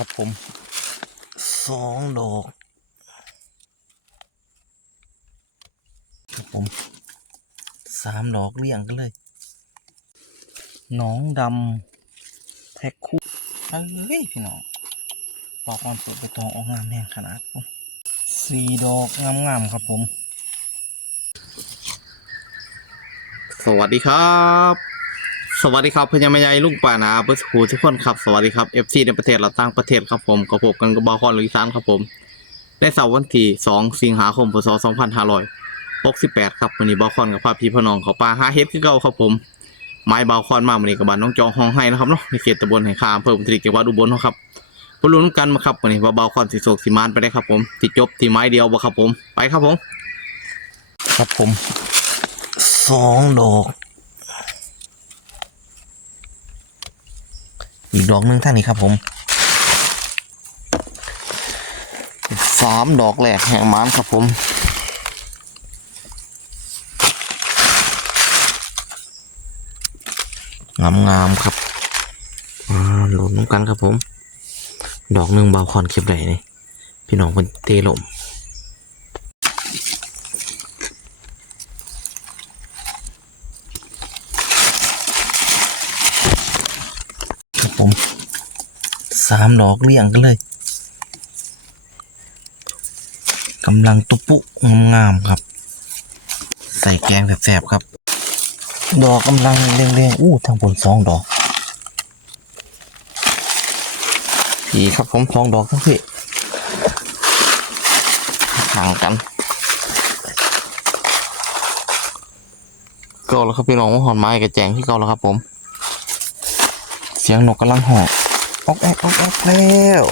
ครับผมสองดอกครับผมสามดอกเรียงกันเลยหน้องดำแพ็คคู่เอ้ยพี่น้องปอกมันเปิดไปตองออกงามแน่ขนาดผมสี่ดอกงามๆครับผม สวัสดีครับ สวัสดีครับพญามายายลุงป่านาเบอร์สคูทุกคนครับ สวัสดีครับ FC ในประเทศและต่างประเทศครับผมกับผมกันกับบาคอนลุยซานครับผม ได้เสาร์วันที่2สิงหาคมพศ2568ครับวันนี้บาคอนกับพาพี่พน้องเขาป่าหาเฮ็ดคือเก่าครับผมไม้บาคอนมาวันนี้กับบ้านน้องจองห้องให้นะครับเนาะในเขตตำบลไหคาอำเภอบุตรีจังหวัดอุบลนะครับพลุ้นกันมาครับวันนี้ว่าบาคอนสิโศกสิมานไปได้ครับผมติดจบที่ไม้เดียวบ่ครับผมไปครับผม ครับผมสองดอก อีก ดอกหนึ่งท่านนี้ครับผมสามดอกแหลกแห่งมานครับผมงามงามๆครับอ่าหลุนน้ำกันครับผม ดอกหนึ่งเบาคอนเข็บไหนนี่พี่น้องเป็นเตลม ครับผม สามดอกเรียงกันเลยกำลังตุปุงามๆครับ ใส่แกงแสบๆครับ ดอกกำลังเรียงๆอู้ทางบนสองดอกผีครับผมสองดอกทั้งพี่ห่างกันก็แล้วครับพี่น้องหอนไม้กับแจงที่เก่าแล้วครับผม เสียงนกกำลังหอก ออกแอกออกแอกแล้ว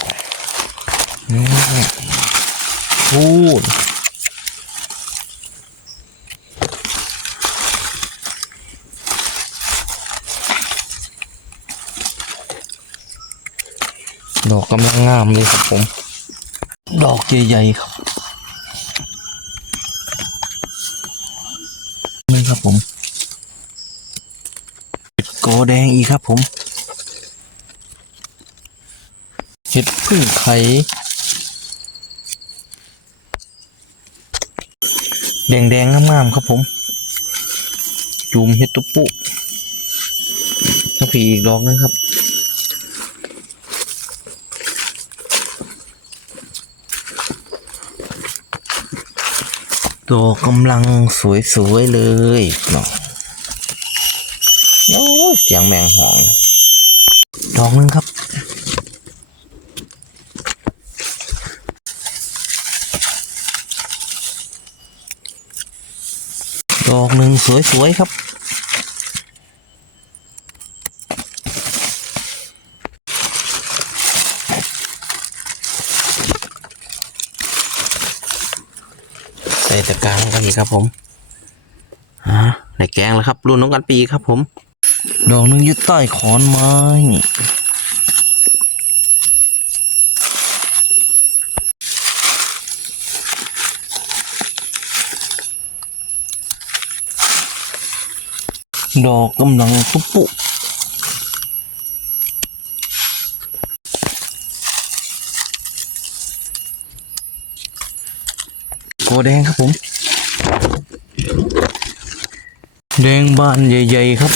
นี่พูดดอกกำลังงามเลยครับผม ดอกใหญ่ๆครับนี่ครับผมโกแดงอีกครับผมึ่งไข่แดงแดงๆงามๆครับผม จุ่มเห็ดตุปุแล้วผีอีกดอกนึงครับดอกกำลังสวย ๆ เลยเนาะโอ้เสียงแมงหองดอกนึงครับ ดอกหนึ่งสวยๆครับ ใส่ตะกร้ากันอีกครับผมฮะในแกงแล้วครับรุ่นน้องกันปีครับผม ดอกหนึ่งยึดใต้ขอนไม้ ดอกกำลังปุ๊บปุ๊โกแดงครับผม แดงบานใหญ่ ๆ ครับ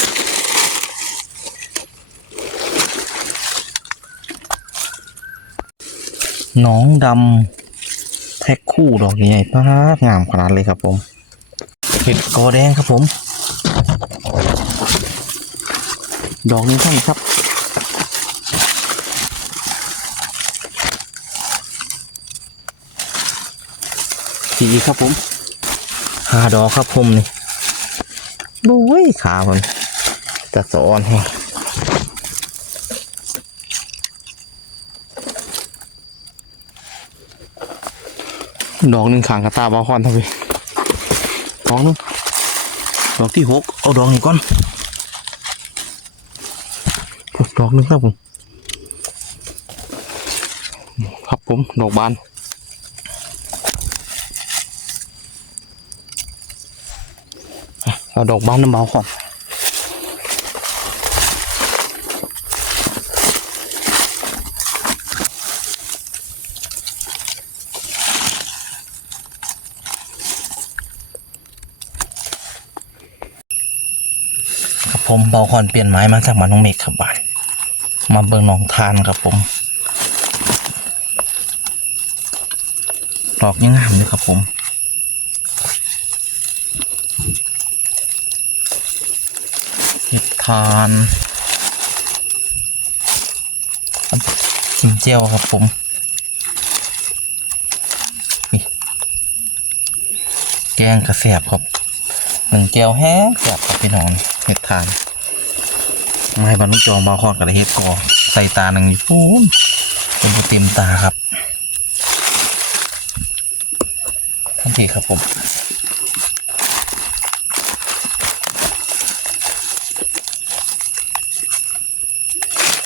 น้องดำแพ็คคู่ดอกใหญ่ๆป้างามขนาดเลยครับผม เห็ดกอแดงครับผม ดอกนี้เท่านี้ครับ สีครับผมหาดอกครับผมนี่ดูเว้ยขามันจะสอนแฮะดอกหนึ่งขางกระตาบอคอนเท่าไหร่ดอกหนึงดอกที่หกเอาดอกนี้ก่อน ดอกนึงครับผมครับผมดอกบานเอาดอกบานน้ำเบาก่อนผมเบาคอนเปลี่ยนไม้มาจากมันน้องเมกขับบ้าน มาเบิ่งหนองทานครับผมดอกยังงามเลยครับผมเห็ดทานกินเจียวครับผมแกงกระแสบครับหนึ่งเจียวแห้งแสบครับพี่น้องเห็ดทาน ไม้บรรลุจองบาคอนกับเฮ็ดกอใส่ตาหนึ่งปูนเป็นเต็มตาครับทันทีครับผม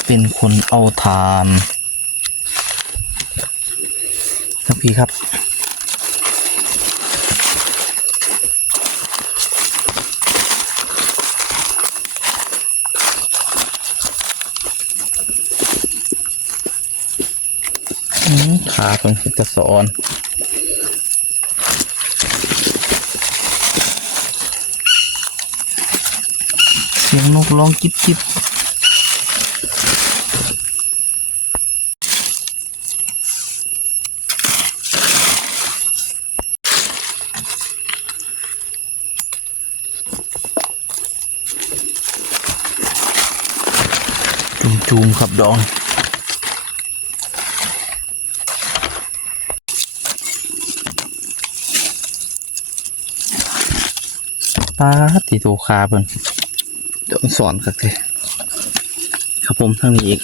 เป็นคนเอาทานครับพี่ครับ ขาเป็นกระสอนเสียงนกร้องจิบจิบจูมจูมๆครับดอง ป้าตีตัวคาเพิ่นเดี๋ยวสอนครับเลยครับผมทางนี้อีก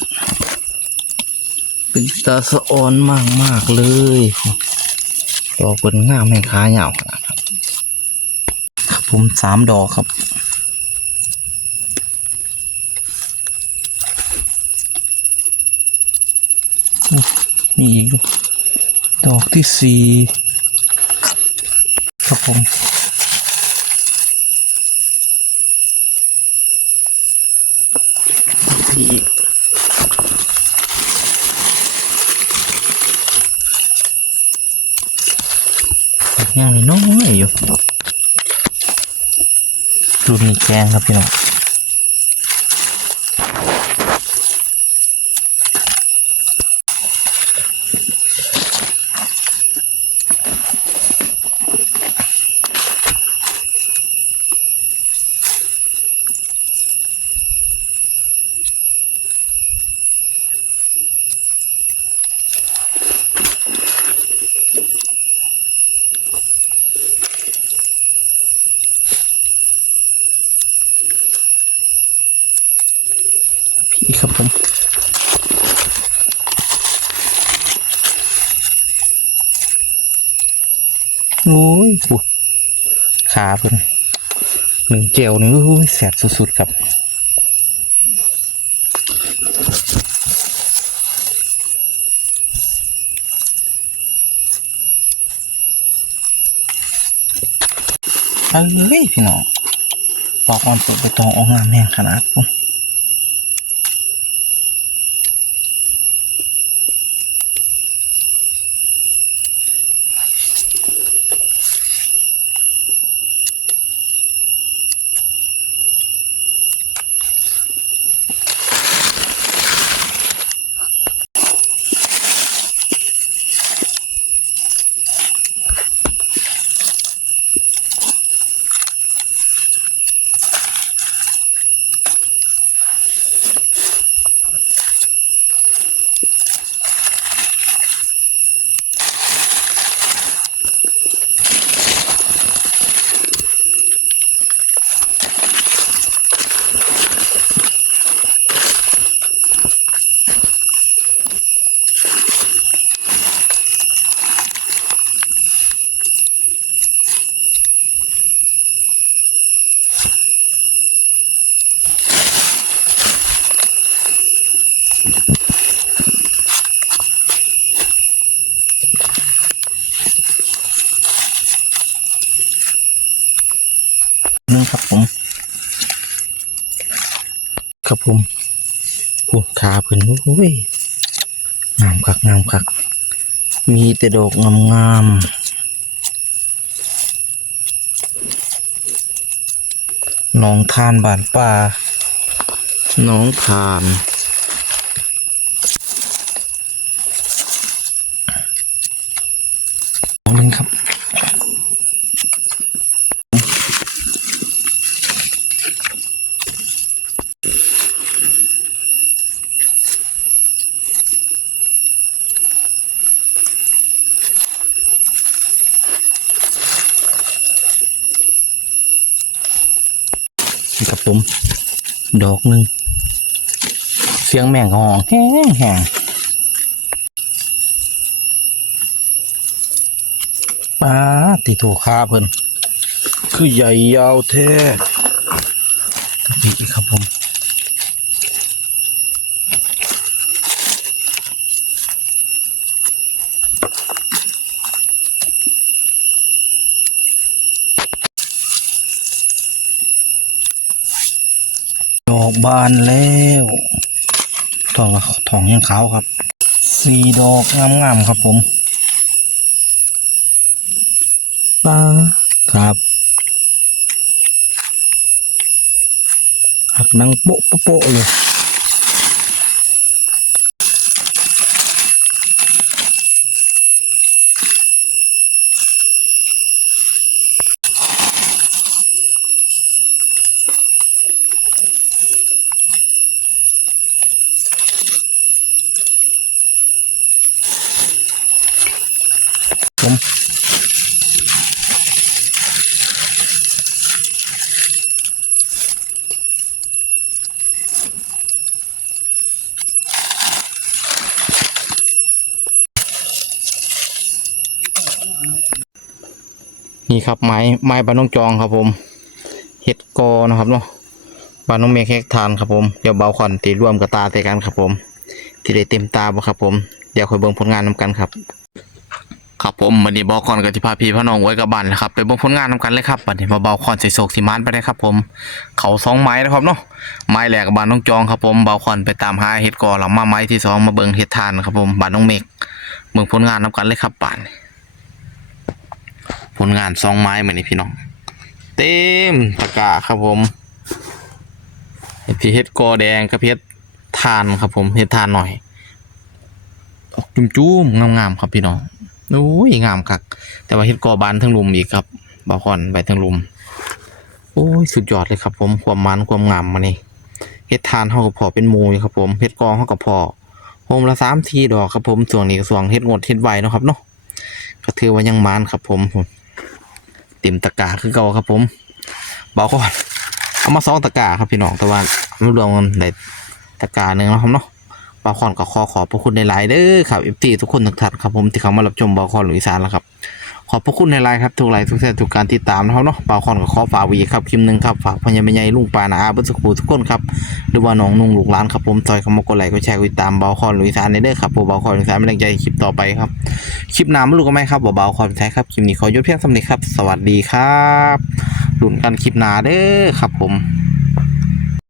เป็นตาสะออนมากมากเลยดอกเป็นง่ามแม่งขาเหยาวครับ ครับผมสามดอกครับมีอีกดอกที่สี่ครับผม อีกยังน้อยอยู่รูปนี้แกงครับพี่น้อง พี่ครับผมโอ้ยปูขาเพิ่นหนึ่งเจลนี่โอ้ยแสบสุดๆครับเอ้ยพี่น้องบอกความสุดไปตองออกงามแม่งขนาดผม นึงครับผม ครับผมผูขาเพิ่นโอ้ยงามคักงามคัก มีแต่ดอกงามงามๆหนองทานบานป่าน้องทาน ดอกหนึ่งครับ นี่ครับ ผม ดอกหนึ่งเสียงแม่งห้องแห้งแห้งป้าติถูกคาเพิ่นคือใหญ่ยาวแท้นี่ค ดอกบานแล้วทองถองยังขาวครับสี่ดอกงามๆครับผมป้าครับหักดังโปะโป๊ะโป๊ะเลย นี่ครับไม้ไม้บานน้องจองครับผมเห็ดกอนะครับเนาะบานน้องเมฆแฮกทานครับผมเดี๋ยวเบาขวัญตีร่วมกับตาเตกันครับผมที่ได้เต็มตาบ่ครับผมเดี๋ยวคอยเบิ่งผลงานนำกันครับ ครับผมวันนี้บอกก่อนกับที่พาพี่พ่อน้องไว้กับบ้านเลยครับไปเบิ่งผลงานนำกันเลยครับวันนี้มาเบาคอนใส่โศกสีมานไปได้ครับผม เขาสองไม้นะครับเนาะไม้แรกกับบ้านน้องจองครับผมเบาคอนไปตามหาเห็ดกอหลังมาไม้ที่สองมาเบิ่งเห็ดทานครับผมบ้านน้องเมฆเบิ่งผลงานนำกันเลยครับบ้าน ผลงานสองไม้เหมือนนี้พี่น้อง เต็มตะกร้าครับผมเห็ดที่เห็ดกอแดงกับเห็ดทานครับผมเห็ดทานหน่อย ออกจุ้มๆงามๆครับพี่น้องโอ้ยงามคักแต่ว่าเฮ็ดกอบานทั้งลุมอีกครับบาคอนไปทั้งลุม โอ้ยสุดยอดเลยครับ ผมความมันความงามมานี่เฮ็ดทานเฮาก็พอเป็นมูอยู่ครับ ผมเฮ็ดกอเฮาก็พอโฮมละสามทีดอกครับผมส่วนนี้ก็ส่วนเฮ็ดงดเฮ็ดไวนะครับเนาะก็ถือว่ายังมันครับผม เต็มตะก้าคือเก่าครับผมบาคอนเอามาสองตะก้าครับพี่น้องแต่ว่าไมารวมกันได้ตะก้าหนึ่งนะครับเนาะบาคอนก็ขอขอบพระคุณในหลายเด้อครับเอฟซีทุกคนทุกท่านครับผมที่เข้ามารับชมบาคอนหรืออีสานแล้วครับ ขอบพระคุณในไลน์ครับทุกไลน์ทุกแสนทุกการติดตามนะครับเนาะบาคอนก็ขอฝากวีครับคลิปหนึ่งครับฝากพญาแม่ใหญ่ลุงปานาอาบุษคูทุกคนครับหรือว่าน้องนุ่งลูกหลานครับผมซอยเข้ามกดไลค์กดแชร์กดติดตามบาคอนหรืออีสานในเด้อครับผมบาคอนหรืออีสานเป็นแรงใจคลิปต่อไปครับคลิปหน้าไม่รู้กันไหมครับว่าบาคอนใช้ครับคลิปนี้ขอยศเพียงสำเร็จครับ สวัสดีครับหลุนกันคลิปหน้าเด้อครับผม